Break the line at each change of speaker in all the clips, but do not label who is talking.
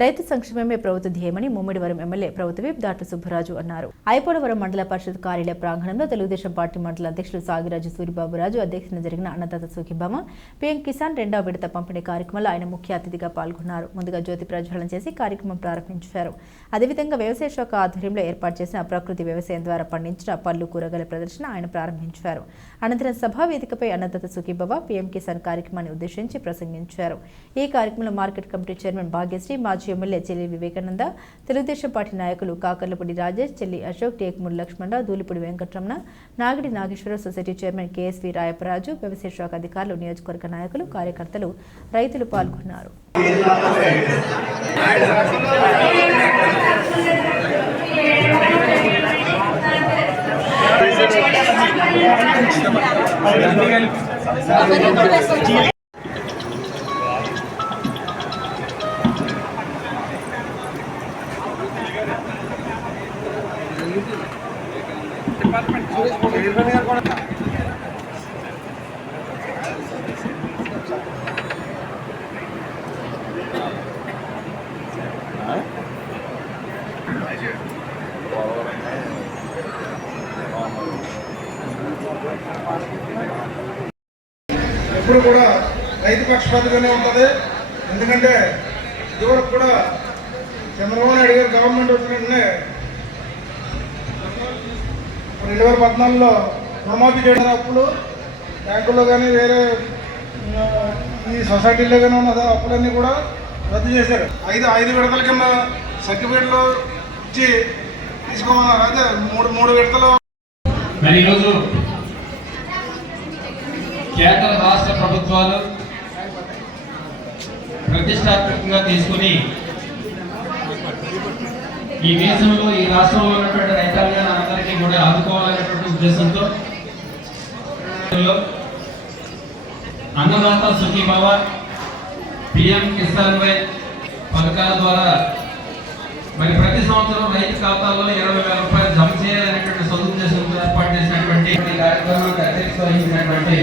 రైతు సంక్షేమమే ప్రభుత్వ ధ్యేయమని ముమ్మిడివరం ఎమ్మెల్యే ప్రభుత్వ విప్ డాక్టర్ సుబ్బరాజు అన్నారు. ఐపోలవరం మండల పరిషత్ కార్యాలయ ప్రాంగణంలో తెలుగుదేశం పార్టీ మండల అధ్యక్షులు సాగిరాజు సూరిబాబురాజు అధ్యక్షతన జరిగిన అన్నదాత సుఖీభామ పీఎం కిసాన్ రెండవ విడత పంపిణీ కార్యక్రమంలో ఆయన ముఖ్య అతిథిగా పాల్గొన్నారు. ముందుగా జ్యోతి ప్రజ్వలన చేసి కార్యక్రమం ప్రారంభించారు. అదేవిధంగా వ్యవసాయ శాఖ ఆధ్వర్యంలో ఏర్పాటు చేసిన ప్రకృతి వ్యవసాయం ద్వారా పండించిన పళ్ళు కూరగాయల ప్రదర్శన ఆయన ప్రారంభించారు. అనంతరం సభా వేదికపై అన్నదాత సుఖీబాబా పీఎం కిసాన్ కార్యక్రమాన్ని ఉద్దేశించి ప్రసంగించారు. ఈ కార్యక్రమంలో మార్కెట్ కమిటీ చైర్మన్ భాగ్యశ్రీ మాజీ ఎమ్మెల్యే చెల్లి వివేకానంద తెలుగుదేశం పార్టీ నాయకులు Kakarlapudi Rajesh Chelli Ashok Tekumudi Lakshmanarao Dulipudi Venkataramana Nagidi Nageswara society chairman KSV Rayaparaju వ్యవసాయ శాఖ అధికారులు నియోజకవర్గ నాయకులు కార్యకర్తలు రైతులు పాల్గొన్నారు.
ఎప్పుడు కూడా రైతు పక్షపాతిగానే ఉంటుంది. ఎందుకంటే ఇదివరకు కూడా చంద్రబాబు నాయుడు గారు గవర్నమెంట్ వచ్చిన వెంటనే రెండు వేల పద్నాలుగులో రుణమాఫీ చేయడం అప్పులు బ్యాంకుల్లో కానీ వేరే ఈ సొసైటీలో కానీ ఉన్న అప్పులన్నీ కూడా రద్దు చేశారు. ఐదు ఐదు విడతల కింద సర్టిఫికేట్లు ఇచ్చి తీసుకోమన్నారు. అయితే మూడు మూడు విడతలు
మరి ఈరోజు కేంద్ర రాష్ట్ర ప్రభుత్వాలు ప్రతిష్టాత్మకంగా తీసుకుని ఈ దేశంలో ఈ రాష్ట్రంలో ఉన్నటువంటి రైతాంగాన్ని అందరికీ కూడా ఆదుకోవాలనేటువంటి ఉద్దేశంతో అన్నదాత సుఖీభావ పిఎం కిసాన్ వై పథకాల ద్వారా మరి ప్రతి సంవత్సరం రైతు ఖాతాల్లో ఇరవై వేల రూపాయలు జమ చేయాలనేటువంటి సదుద్దేశంతో ఏర్పాటు చేసినటువంటి కార్యక్రమానికి అధ్యక్షత వహించినటువంటి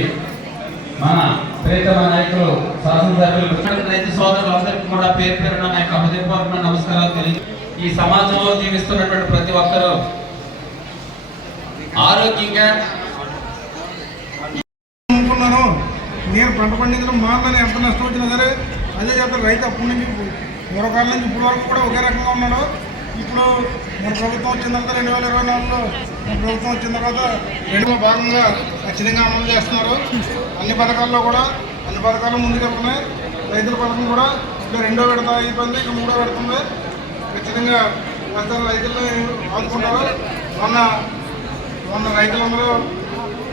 మన ప్రియతమ నాయకులు శాసనసభ్యులు రైతు సోదరులందరికీ కూడా పేరు పేరున నా యొక్క హృదయపూర్వక నమస్కారాలు తెలియజేస్తాను ఈ సమాజంలో జీవిస్తున్నటువంటి ప్రతి ఒక్కరూ ఆరోగ్యంగా
అనుకున్నాను నేను పంట పండించడం మాత్రమే ఎంత నష్టం వచ్చినా సరే అదే చెప్తారు రైతు అప్పటి నుంచి పూర్వకాలం నుంచి ఇప్పటి వరకు కూడా ఒకే రకంగా ఉన్నాడు. ఇప్పుడు మన ప్రభుత్వం వచ్చిన తర్వాత రెండు వేల ఇరవై నాలుగులో మన ప్రభుత్వం వచ్చిన తర్వాత రెండులో భాగంగా ఖచ్చితంగా అమలు చేస్తున్నారు. అన్ని పథకాల్లో కూడా అన్ని పథకాలు ముందుకెళ్తున్నాయి. రైతుల పథకం కూడా ఇప్పుడు రెండో విడత అయిపోయింది ఇక మూడో పెడుతుంది ఖచ్చితంగా వస్తారు రైతులను ఆదుకుంటారు మొన్న మొన్న రైతులందరూ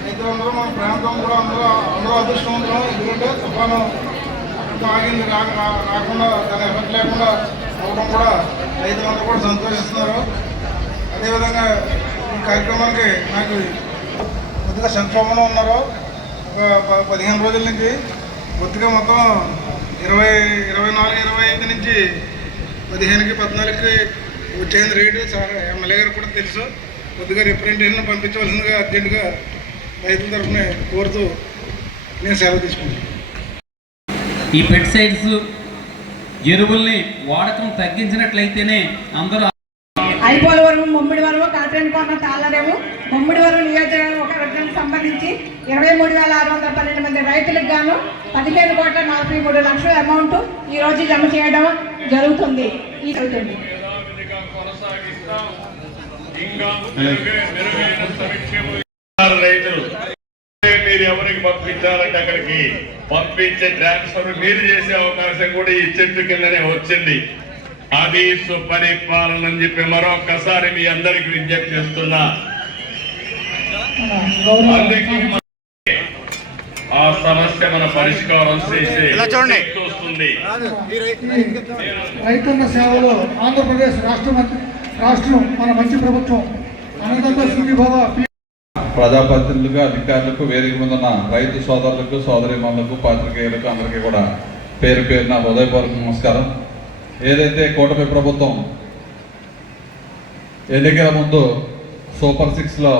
రైతులందరూ మన ప్రాంతం కూడా అందరూ అందరూ అదృష్టవంతులు. ఎందుకంటే తుఫాను ఆగింది రాకుండా దాని ఎఫెక్ట్ లేకుండా అవడం కూడా రైతులందరూ కూడా సంతోషిస్తున్నారు. అదేవిధంగా ఈ కార్యక్రమానికి నాకు కొద్దిగా సంక్షోభంలో ఉన్నారు. ఒక పదిహేను రోజుల నుంచి కొద్దిగా మొత్తం ఇరవై ఇరవై నాలుగు ఇరవై ఐదు నుంచి పదిహేనుకి పద్నాలుగుకి వచ్చేంది రేటు సార్ ఎమ్మెల్యే గారు కూడా తెలుసు. కొద్దిగా రిప్రజెంటేషన్ పంపించవలసిందిగా అర్జెంటుగా రైతుల తరఫున కోరుతూ నేను సెలవు తీసుకుంటాను
ఈ పెస్టిసైడ్స్ ఎరువుల్ని వాడకం తగ్గించినట్లయితేనే అందరూ
ఐపోలవరం ముమ్మిడివరం కాట్రేనికోట తాళరేము ముమ్మిడివరం నియోజకవర్గం ఒక వర్గానికి సంబంధించి ఇరవై మూడు వేల ఆరు వందల పన్నెండు మంది రైతులకు గాను పదిహేను కోట్ల నలభై మూడు లక్షల అమౌంట్ ఈ రోజు జమ చేయడం జరుగుతుంది. ఈ జరుగుతుంది.
రైతులు మీరు ఎవరికి పంపించాలంటే అక్కడికి పంపించే ట్రాన్స్ఫర్ మీరు చేసే అవకాశం కూడా ఈ చెట్టు కిందనే వచ్చింది అది సుపరిపాలన అని చెప్పి మరొకసారి మీ అందరికి విజ్ఞప్తి చేస్తున్నా. ఆ సమస్య మన పరిష్కారం చేసే శక్తి వస్తుంది.
రైతన్న సేవలో ఆంధ్రప్రదేశ్ రాష్ట్ర మంత్రి రాష్ట్రం మన మంచి ప్రభుత్వం. అనంత సుఖీభావ
ప్రజాప్రతినిధులుగా అధికారులకు వేదిక మీద ఉన్న రైతు సోదరులకు సోదరిమణులకు పాత్రికేయులకు అందరికీ కూడా పేరు పేరున హృదయపూర్వక నమస్కారం. ఏదైతే కూటమి ప్రభుత్వం ఎన్నికల ముందు సూపర్ సిక్స్లో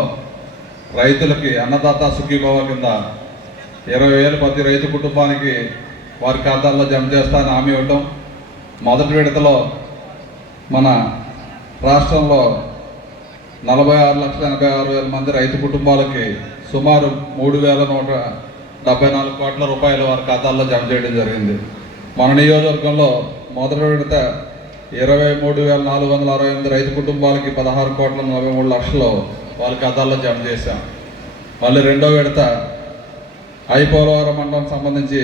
రైతులకి అన్నదాత సుఖీభావ కింద ఇరవై వేలు ప్రతి రైతు కుటుంబానికి వారి ఖాతాల్లో జమ చేస్తానని హామీ ఇవ్వటం మొదటి విడతలో మన రాష్ట్రంలో నలభై ఆరు లక్షల ఎనభై ఆరు వేల మంది రైతు కుటుంబాలకి సుమారు మూడు వేల నూట డెబ్బై నాలుగు కోట్ల రూపాయలు వారి ఖాతాల్లో జమ చేయడం జరిగింది. మన నియోజకవర్గంలో మొదటి విడత ఇరవై మూడు వేల నాలుగు వందల అరవై ఎనిమిది రైతు కుటుంబాలకి పదహారు కోట్ల నలభై మూడు లక్షలు వాళ్ళ ఖాతాల్లో జమ చేశాం. మళ్ళీ రెండో విడత ఐపోలవరం మండలం సంబంధించి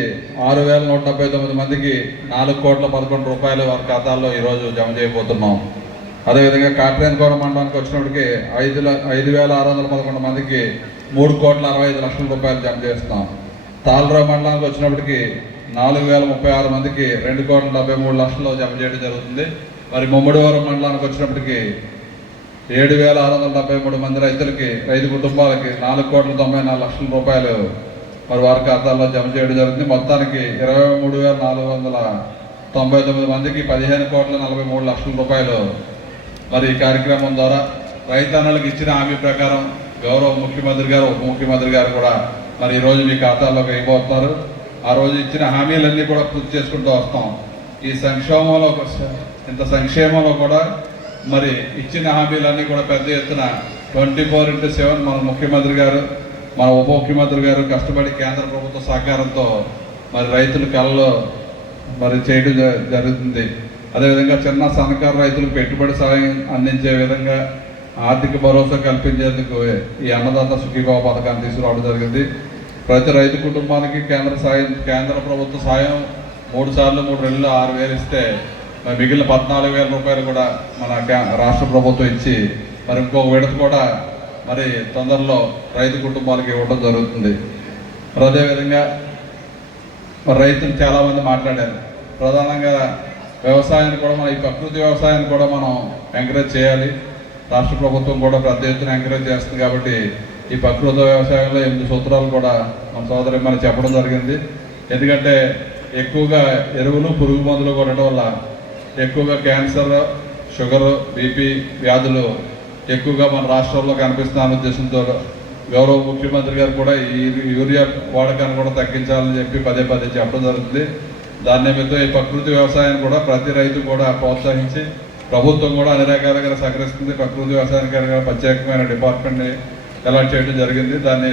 ఆరు వేల నూట డెబ్బై తొమ్మిది మందికి నాలుగు కోట్ల పదకొండు రూపాయలు వారి ఖాతాల్లో ఈరోజు జమ చేయబోతున్నాం. అదేవిధంగా కాట్రేనికోన మండలానికి వచ్చినప్పటికి ఐదు ఐదు వేల ఆరు వందల పదకొండు మందికి మూడు కోట్ల అరవై ఐదు లక్షల రూపాయలు జమ చేస్తున్నాం. తాళరావు మండలానికి వచ్చినప్పటికి నాలుగు వేల ముప్పై ఆరు మందికి రెండు కోట్ల డెబ్బై మూడు లక్షలు జమ చేయడం జరుగుతుంది. మరి ముమ్మడివరం మండలానికి వచ్చినప్పటికీ ఏడు వేల ఆరు వందల డెబ్బై మూడు మంది రైతులకి రైతు కుటుంబాలకి నాలుగు కోట్ల తొంభై నాలుగు లక్షల రూపాయలు మరి వారి ఖాతాల్లో జమ చేయడం జరుగుతుంది. మొత్తానికి ఇరవై మూడు వేల నాలుగు వందల తొంభై తొమ్మిది మందికి పదిహేను కోట్ల నలభై మూడు లక్షల రూపాయలు మరి ఈ కార్యక్రమం ద్వారా రైతన్నలకు ఇచ్చిన హామీ ప్రకారం గౌరవ ముఖ్యమంత్రి గారు ఉప ముఖ్యమంత్రి గారు కూడా మరి ఈ మీ ఖాతాల్లోకి వేయబోతున్నారు ఆ రోజు ఇచ్చిన హామీలన్నీ కూడా పూర్తి చేసుకుంటూ వస్తాం. ఈ సంక్షేమంలో ఇంత సంక్షేమంలో కూడా మరి ఇచ్చిన హామీలన్నీ కూడా పెద్ద ఎత్తున ట్వంటీ ఫోర్ ఇంటూ సెవెన్ మన ముఖ్యమంత్రి గారు మన ఉప ముఖ్యమంత్రి గారు కష్టపడి కేంద్ర ప్రభుత్వ సహకారంతో మరి రైతుల కళలో మరి చేయడం జరుగుతుంది. అదేవిధంగా చిన్న సన్నకారు రైతులకు పెట్టుబడి సాయం అందించే విధంగా ఆర్థిక భరోసా కల్పించేందుకు ఈ అన్నదాత సుఖీభావ పథకాన్ని తీసుకురావడం జరిగింది. ప్రతి రైతు కుటుంబానికి కేంద్ర సాయం కేంద్ర ప్రభుత్వ సాయం మూడు సార్లు మూడు నెలలు ఆరు వేలు ఇస్తే మరి మిగిలిన పద్నాలుగు వేల రూపాయలు కూడా మన రాష్ట్ర ప్రభుత్వం ఇచ్చి మరి ఇంకో విడత కూడా మరి తొందరలో రైతు కుటుంబాలకు ఇవ్వడం జరుగుతుంది. మరి అదేవిధంగా మరి రైతులు చాలామంది మాట్లాడారు. ప్రధానంగా వ్యవసాయాన్ని కూడా మన ఈ ప్రకృతి వ్యవసాయాన్ని కూడా మనం ఎంకరేజ్ చేయాలి. రాష్ట్ర ప్రభుత్వం కూడా పెద్ద ఎత్తున ఎంకరేజ్ చేస్తుంది కాబట్టి ఈ ప్రకృతి వ్యవసాయంలో ఎనిమిది సూత్రాలు కూడా మన సోదరి మన చెప్పడం జరిగింది. ఎందుకంటే ఎక్కువగా ఎరువులు పురుగు మందులు కొట్టడం వల్ల ఎక్కువగా క్యాన్సర్ షుగర్ బీపీ వ్యాధులు ఎక్కువగా మన రాష్ట్రంలో కనిపిస్తున్న ఉద్దేశంతో గౌరవ ముఖ్యమంత్రి గారు కూడా ఈ యూరియా వాడకాన్ని కూడా తగ్గించాలని చెప్పి పదే పదే చెప్పడం జరుగుతుంది. దాని నిమిత్తం ఈ ప్రకృతి వ్యవసాయాన్ని కూడా ప్రతి రైతు కూడా ప్రోత్సహించి ప్రభుత్వం కూడా అన్ని రకాలుగా సహకరిస్తుంది. ప్రకృతి వ్యవసాయానికి ప్రత్యేకమైన డిపార్ట్మెంట్ని అలాట్ చేయడం జరిగింది. దాన్ని